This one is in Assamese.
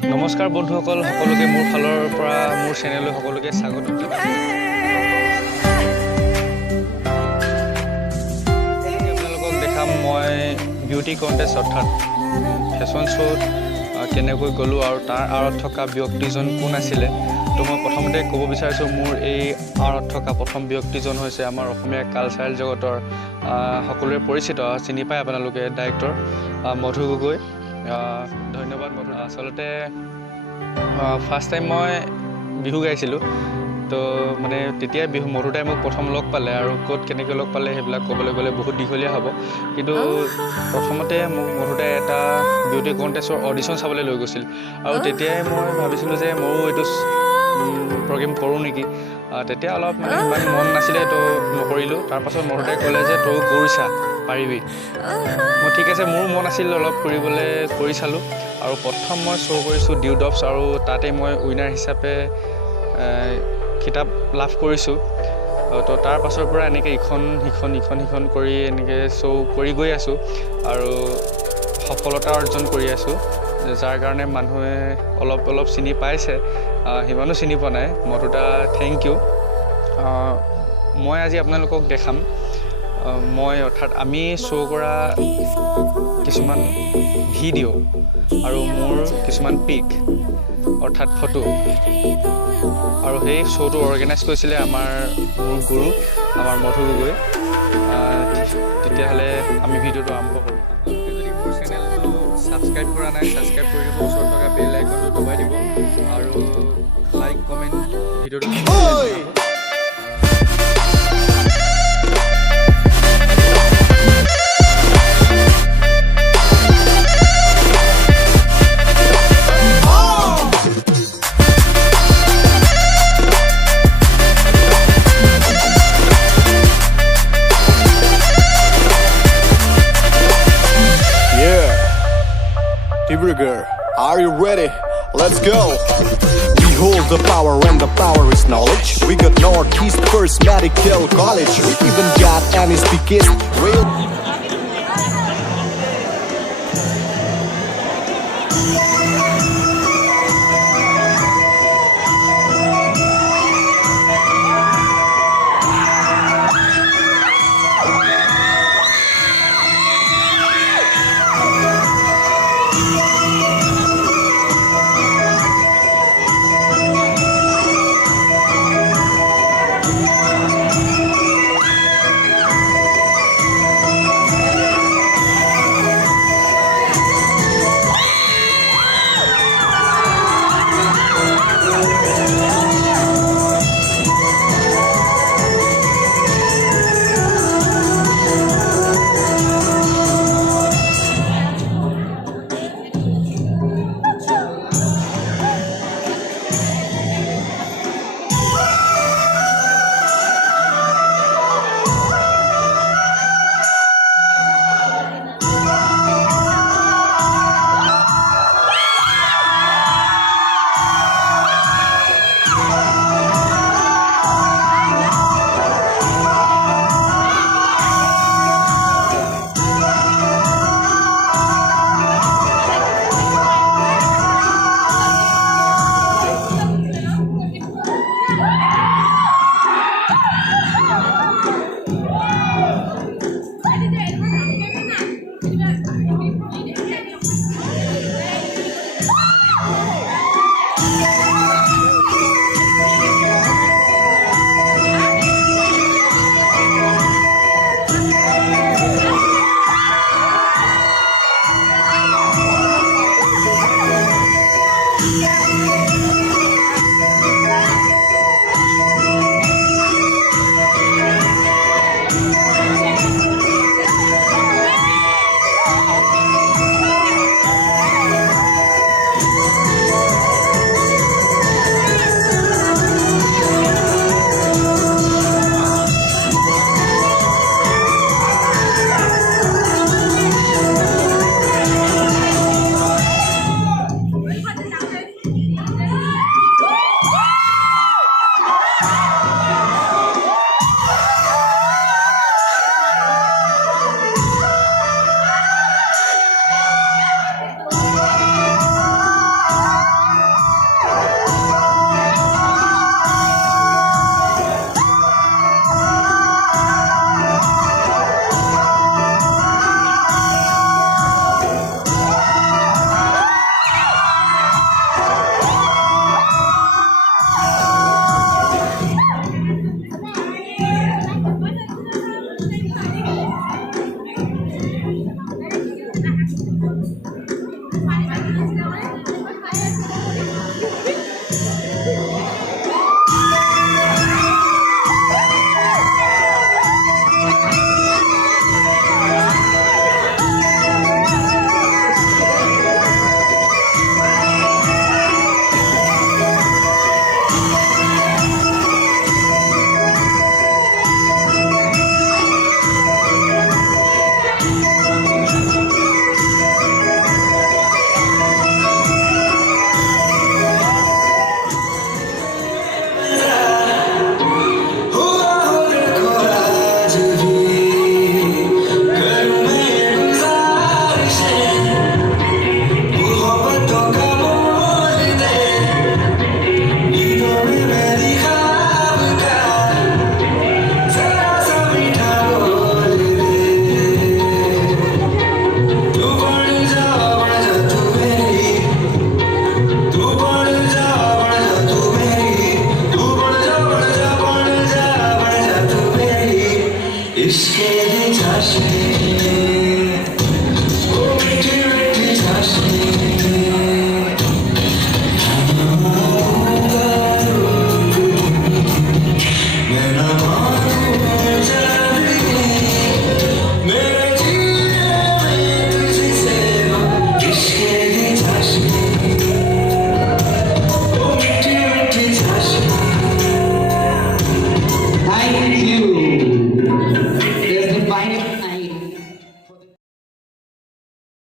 নমস্কাৰ বন্ধুসকল, সকলোকে মোৰ ফালৰ পৰা মোৰ চেনেললৈ সকলোকে স্বাগত জনাইছোঁ। আপোনালোকক দেখাম মই বিউটি কণ্টেষ্ট অৰ্থাৎ ফেশ্বন শ্ব'ত কেনেকৈ গ'লোঁ আৰু তাৰ আঁৰত থকা ব্যক্তিজন কোন আছিলে। তো মই প্ৰথমতে ক'ব বিচাৰিছোঁ মোৰ এই আঁৰত থকা প্ৰথম ব্যক্তিজন হৈছে আমাৰ অসমীয়া কালচাৰেল জগতৰ সকলোৰে পৰিচিত, চিনি পায় আপোনালোকে, ডাইৰেক্টৰ মধু গগৈ। ধন্যবাদ মধু। আচলতে ফাৰ্ষ্ট টাইম মই বিহু গাইছিলোঁ, তো মানে তেতিয়াই মধুদাই মোক প্ৰথম লগ পালে আৰু ক'ত কেনেকৈ লগ পালে সেইবিলাক ক'বলৈ গ'লে বহুত দীঘলীয়া হ'ব। কিন্তু প্ৰথমতে মোক মধুদাই এটা বিউটি কণ্টেষ্টৰ অডিশ্যন চাবলৈ লৈ গৈছিল আৰু তেতিয়াই মই ভাবিছিলোঁ যে ময়ো এইটো প্ৰগ্ৰেম কৰোঁ নেকি। তেতিয়া অলপ মানে ইমান মন নাছিলে, তো নকৰিলোঁ। তাৰপাছত মধুদাই ক'লে যে তই কৰিছা, পাৰিবি। মই ঠিক আছে, মোৰো মন আছিল অলপ কৰিবলৈ, কৰি চালোঁ আৰু প্ৰথম মই শ্ব' কৰিছোঁ ডিউ ডপছ আৰু তাতে মই উইনাৰ হিচাপে খিতাপ লাভ কৰিছোঁ। তো তাৰ পাছৰ পৰা এনেকৈ ইখন কৰি এনেকৈ শ্ব' কৰি গৈ আছোঁ আৰু সফলতা অৰ্জন কৰি আছোঁ, যাৰ কাৰণে মানুহে অলপ চিনি পাইছে, সিমানো চিনি পোৱা নাই। মধুদা থেংক ইউ। মই আজি আপোনালোকক দেখাম মই অৰ্থাৎ আমি শ্ব' কৰা কিছুমান ভিডিঅ' আৰু মোৰ কিছুমান পিক অৰ্থাৎ ফটো, আৰু সেই শ্ব'টো অৰ্গেনাইজ কৰিছিলে মোৰ গুৰু আমাৰ মধু গগৈ। তেতিয়াহ'লে আমি ভিডিঅ'টো আৰম্ভ কৰোঁ। যদি মোৰ চেনেলটো ছাবস্ক্ৰাইব কৰা নাই, ছাবস্ক্ৰাইব কৰি দিব, ওচৰত থকা বেল আইকনটো দবাই দিব আৰু লাইক কমেণ্ট ভিডিঅ'টো। Are you ready? Let's go! We hold the power and the power is knowledge. We got Northeast First Medical College. We even got Annie's biggest real